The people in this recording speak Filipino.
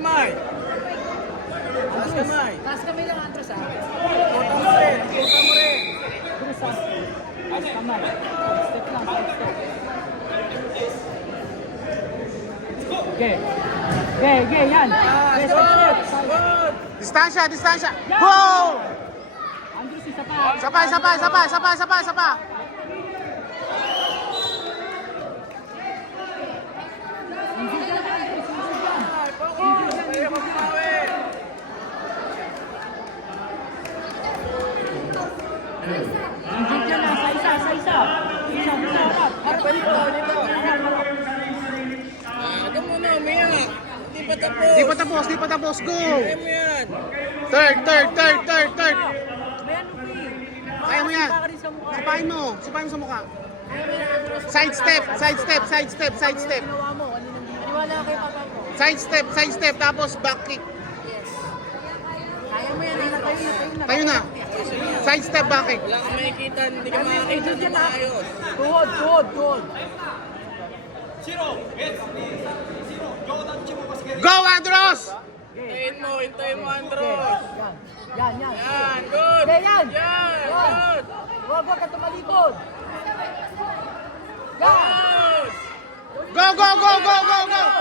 kamay. Taas kamay. Taas kamay lang, Andres, ha? Tuta mo rin. Tuta mo rin. Andres, ha? Taas kamay. Step lang, step. Okay. Okay, yan. Okay, step. Good. Distansya, distansya. Go! Andres, isa pa. Isa pa. Hindi ka lang, Andres. Hindi ka lang. Focus. Kaya ka bumawi. Hindi ka lang. Sa isa. Isa, harap. Harap. Dito. Harap. Ito muna, Mia. Hindi pa tapos. Di pa tapos. Go! Kaya mo yan. Third. Ayan, Lupi. Kaya mo yan. Baka rin sa mukha. Sipahin mo sa mukha. Ayan, Andres. Side step. Ginawa mo. Maniwala kay papa mo. Side step, tapos back kick. Kaya mo yan. Tayo na. Side step, back kick. Wala kang makikita. Hindi ka makikita ng maayos. Tuhod. Go, Andros! Hintayin mo, Andros. Yan. Yan, good. Yan. Yan, good. Huwag ka tumalikod. Yan. Good. Go!